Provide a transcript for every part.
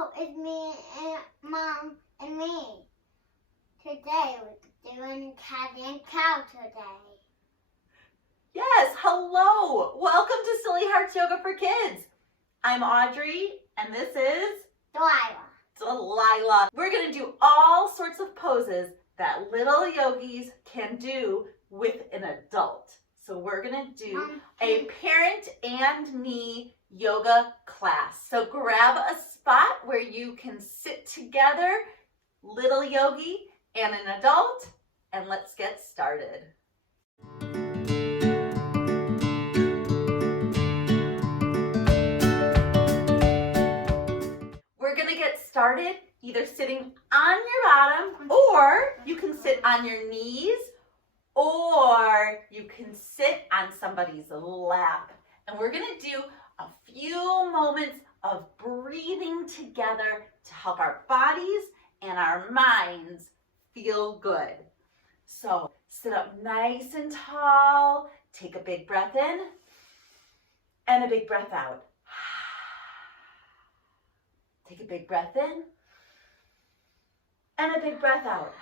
Hello, it's me and Mom and me. Today we're doing cat and cow today. Yes, hello. Welcome to Silly Hearts Yoga for Kids. I'm Audrey and this is Delilah. We're going to do all sorts of poses that little yogis can do with an adult. So we're going to do a parent and me yoga class. So grab a spot where you can sit together, little yogi and an adult, and let's get started. We're going to get started either sitting on your bottom, or you can sit on your knees, or you can sit on somebody's lap. And we're going to do a few moments of breathing together to help our bodies and our minds feel good. So sit up nice and tall, take a big breath in, and a big breath out. Take a big breath in, and a big breath out.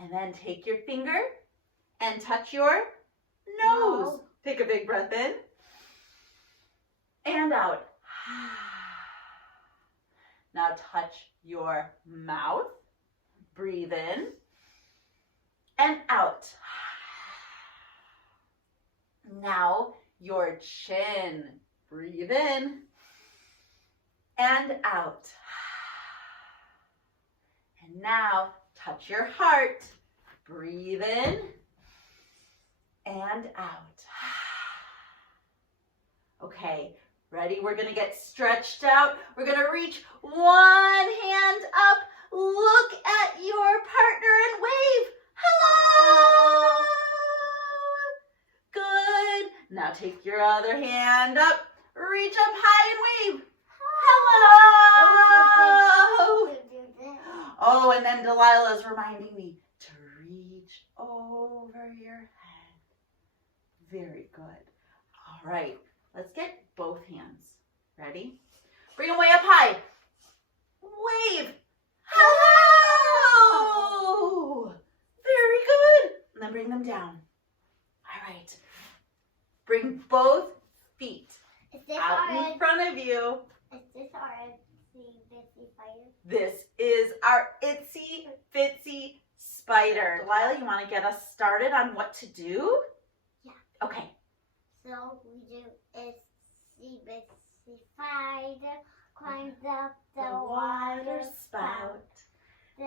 And then take your finger and touch your nose. Take a big breath in and out. Now touch your mouth. Breathe in and out. Now your chin. Breathe in and out. And now touch your heart. Breathe in and out. Okay, ready? We're going to get stretched out. We're going to reach one hand up. Look at your partner and wave. Hello. Good. Now take your other hand up. Reach up high and wave. Hello. Oh, and then Delilah's reminding me to reach over your head. Very good. All right, let's get both hands. Ready? Bring them way up high. Wave. Hello. Very good. And then bring them down. All right. Bring both feet out in front of you. Is this our Itsy bitsy spider? This is our Itsy bitsy spider. Delilah, you want to get us started on what to do? Yeah. Okay. So we do Itsy bitsy spider climbs up the water spout.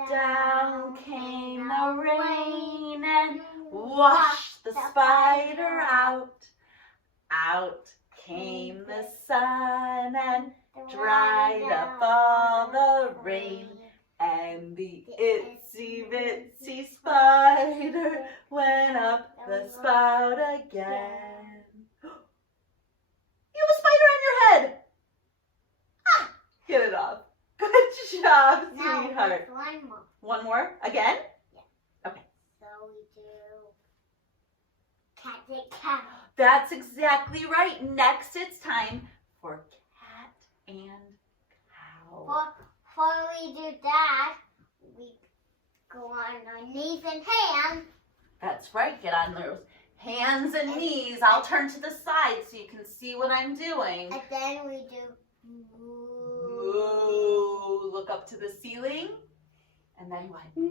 Down came the rain and washed the spider out. Out came the sun and dried up all the rain. And the itsy bitsy spider went up the spout again. You have a spider on your head! Ah! Get it off. Good job, sweetheart. Now one more. One more? Again? Yeah. Okay. So we do cat and cow. That's exactly right. Next, it's time for cat and cow. Before we do that, we go on our knees and hands. That's right. Get on those hands and knees. I'll turn to the side so you can see what I'm doing. And then we do moo. Moo. Look up to the ceiling. And then what? Meow.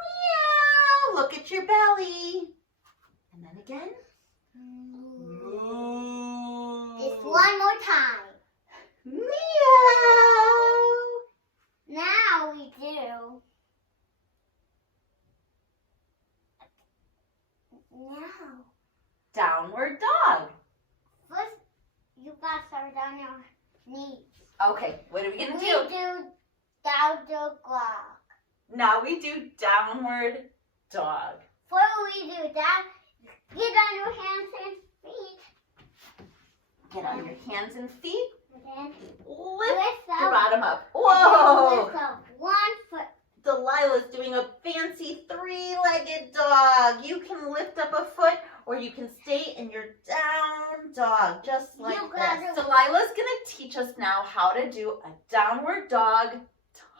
Meow. Look at your belly. And then again. Moo. Moo. Just one more time. Meow. Now we do meow. Downward dog. First, you got to start on your knees. Okay, what are we going to We do? do down dog. Now we do downward dog. Before we do that, get on your hands and feet. Get on your hands and feet. And then Lift up. your bottom up. And Whoa! lift up one foot. Delilah's doing a fancy three-legged dog. You can lift up a foot or you can stay in your down dog, just like You this. gotta- Delilah's gonna teach us now how to do a downward dog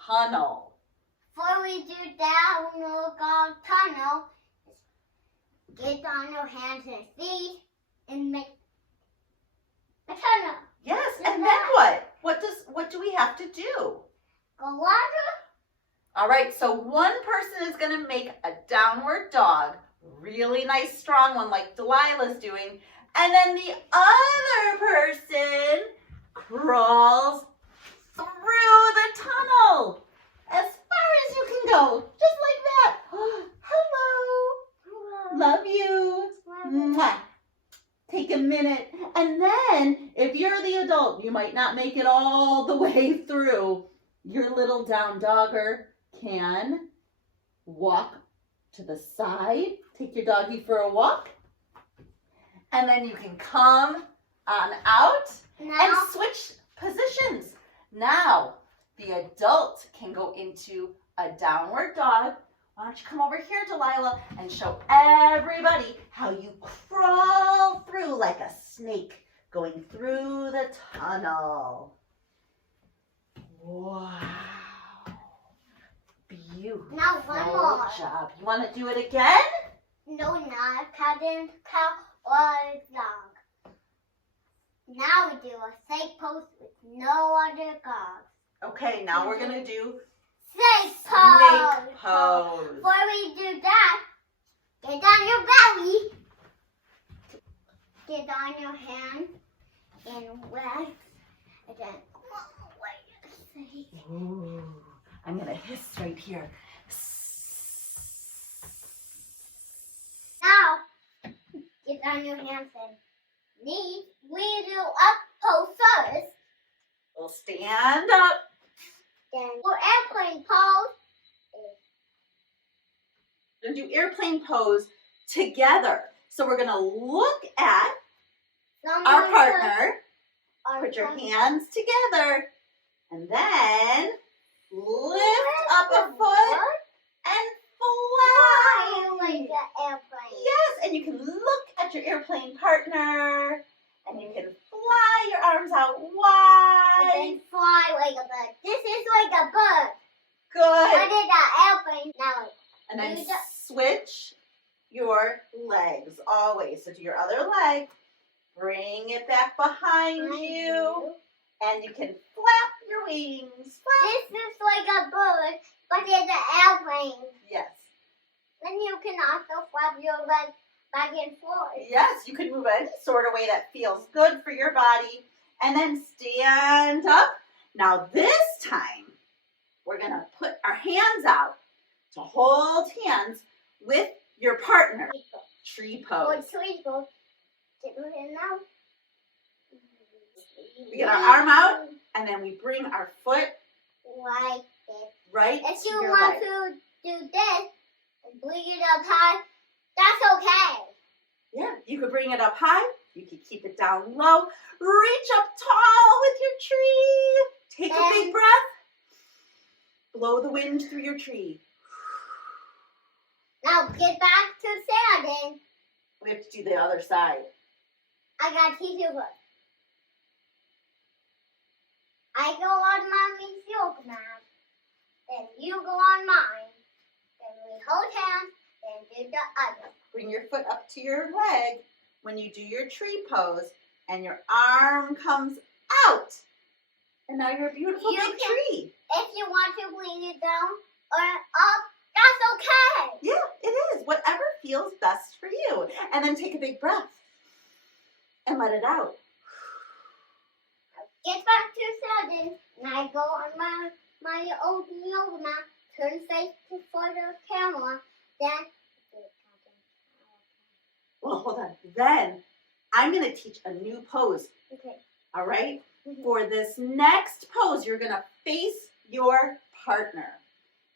tunnel. Before we do downward dog tunnel, get on your hands and feet and make a tunnel. Yes, and then what? What do we have to do? Go water. All right, so one person is gonna make a downward dog, really nice, strong one like Delilah's doing, and then the other person crawls through the tunnel as far as you can go, just like that. Hello, love you. Mwah. Take a minute, and then if you're the adult, you might not make it all the way through. Your little down dogger can walk to the side, take your doggy for a walk, and then you can come on out Now, and switch positions. Now, the adult can go into a downward dog. Why don't you come over here, Delilah, and show everybody how you crawl through like a snake going through the tunnel. Wow. Beautiful. Now one more. Job. You want to do it again? no, not cat and cow or dog. Now we do a safe pose with no other dogs. Okay, now we're going to do Safe pose. snake pose. Before we do that, get on your belly. Get on your hand and legs. And then, Ooh, I'm going to hiss right here. now, get on your hands and knees. We do up pose first. We'll stand up. Then for airplane pose, We're going to do airplane pose together. So we're going to look at our partner. Put your hands together. And then lift up a foot and fly. like an airplane. Yes, and you can look at your airplane partner. And you can fly your arms out And wide. then fly like a bird. This is like a bird. Good. I did an airplane. Now, And then do the- switch your legs always. So do your other leg. Bring it back behind you. And you can flap your wings. Flap. This is like a bird, but it's an airplane. Yes. Then you can also flap your legs back and forth. Yes, you can move any sort of way that feels good for your body. And then stand up. Now this time, we're going to put our hands out to hold hands with your partner. Tree Or pose. twinkle. Get your hand out. We get our arm out, and then we bring our foot Like this. right If to you your want leg. to do this and bring it up high, that's okay. Yeah, you could bring it up high. You could keep it down low. Reach up tall with your tree. Take a big And- breath. Blow the wind through your tree. Now get back to standing. We have to do the other side. I got teach you first. I go on mommy's yoga mat. Then you go on mine. Then we hold hands. Then do the other. Bring your foot up to your leg when you do your tree pose, and your arm comes out. And now you're a beautiful You big can- tree. If you want to bring it down or up, that's okay. Yeah, it is. Whatever feels best for you. And then take a big breath and let it out. Get back to standing. And I go on my old yoga mat. Turn face for the camera. Then Well, hold on. Then I'm going to teach a new pose. okay. All right? For this next pose, you're going to face your partner.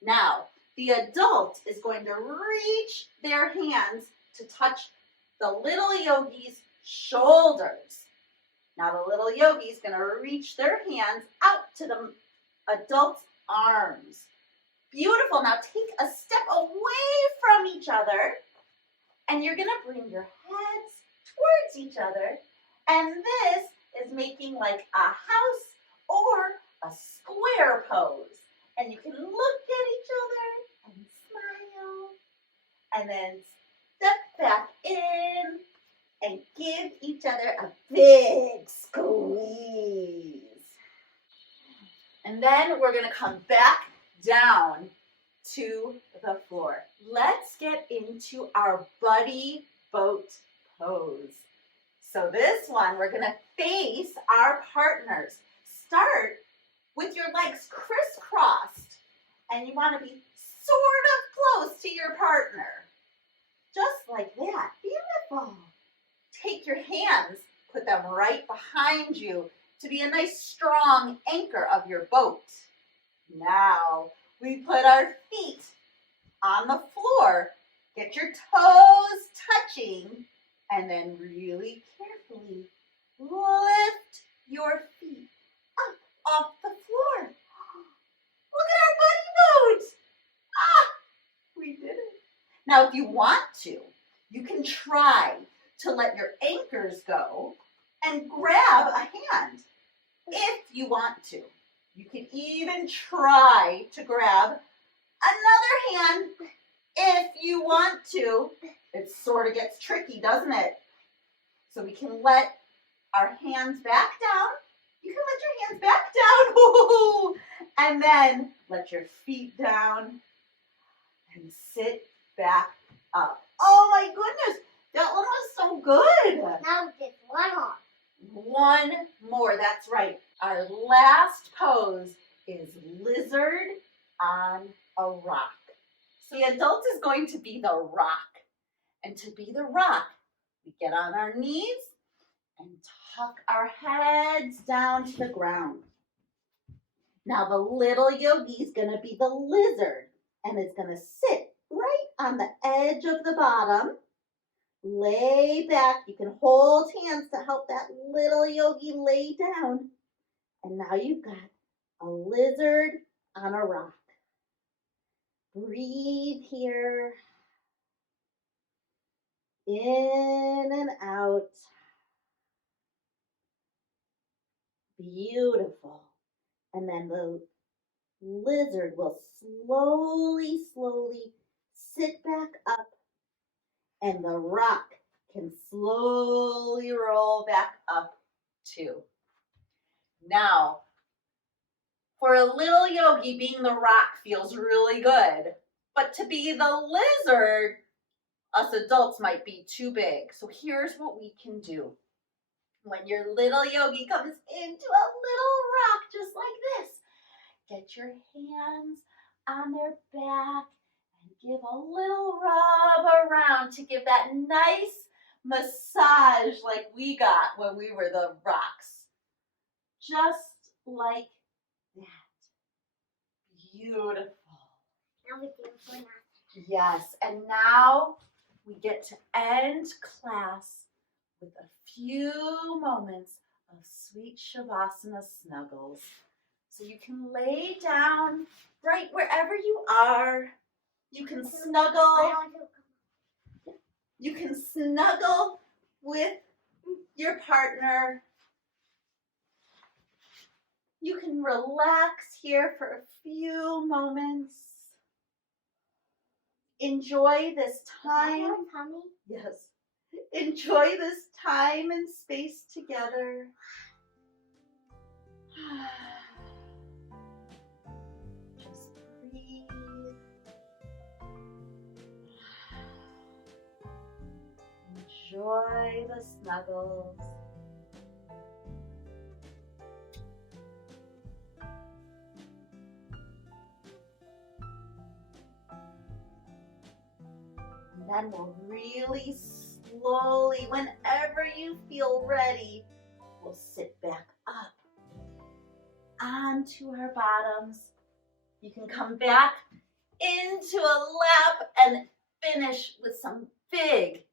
Now, the adult is going to reach their hands to touch the little yogi's shoulders. Now, the little yogi is going to reach their hands out to the adult's arms. Beautiful. Now, take a step away from each other, and you're going to bring your heads towards each other. And this is making like a house or a square pose. And you can look at each other and smile. And then step back in and give each other a big squeeze. And then we're going to come back down to the floor. Let's get into our buddy boat pose. So this one, we're going to face our partners. Start with your legs crisscrossed, and you want to be sort of close to your partner. Just like that. Beautiful. Take your hands, put them right behind you to be a nice strong anchor of your boat. Now we put our feet on the floor. Get your toes touching, and then really carefully lift your feet up off the floor. Look at our buddy boat. We did it. Now, if you want to, you can try to let your anchors go and grab a hand. If you want to, you can even try to grab another hand if you want to. It sort of gets tricky, doesn't it? So we can let our hands back down. You can let your hands back down. Ooh, and then let your feet down and sit back up. Oh my goodness, that one was so good. Now just one more. One more, that's right. Our last pose is lizard on a rock. So the adult is going to be the rock. And to be the rock, we get on our knees and tuck our heads down to the ground. Now the little yogi is going to be the lizard, and it's going to sit right on the edge of the bottom. Lay back. You can hold hands to help that little yogi lay down. And now you've got a lizard on a rock. Breathe here. In and out. Beautiful. And then the lizard will slowly sit back up, and the rock can slowly roll back up too. Now, for a little yogi, being the rock feels really good, but to be the lizard, us adults might be too big. So here's what we can do. When your little yogi comes into a little rock just like this, get your hands on their back and give a little rub around to give that nice massage like we got when we were the rocks. Just like that. Beautiful. Now we do it for now. Yes, and now we get to end class with a few moments of sweet Shavasana snuggles. So you can lay down right wherever you are. You can snuggle. You can snuggle with your partner. You can relax here for a few moments. Enjoy this time. Yes. Enjoy this time and space together. Just breathe. Enjoy the snuggles. And then we'll really slowly, whenever you feel ready, we'll sit back up onto our bottoms. You can come back into a lap and finish with some big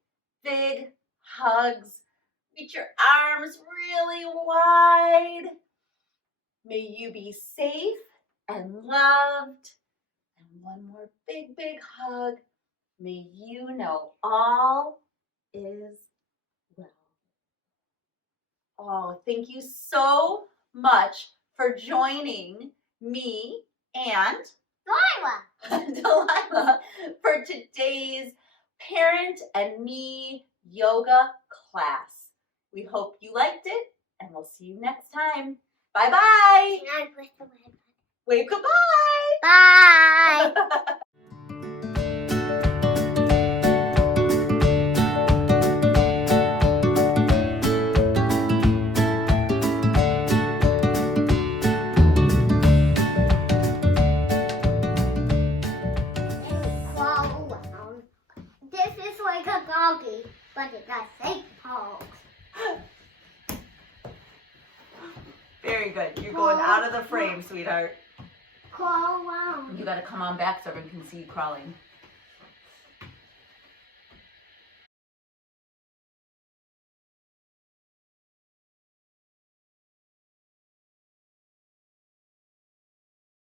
hugs. Reach your arms really wide. May you be safe and loved. And one more big hug. May you know all is Oh, thank you so much for joining me and Delilah for today's Parent and Me yoga class. We hope you liked it, and we'll see you next time. Bye-bye. Can I push the red Wave goodbye. Bye. Crawl around. This is like a doggy, but it got 6 paws. Very good. You're going out of the frame, sweetheart. Crawl around. You got to come on back so everyone can see you crawling.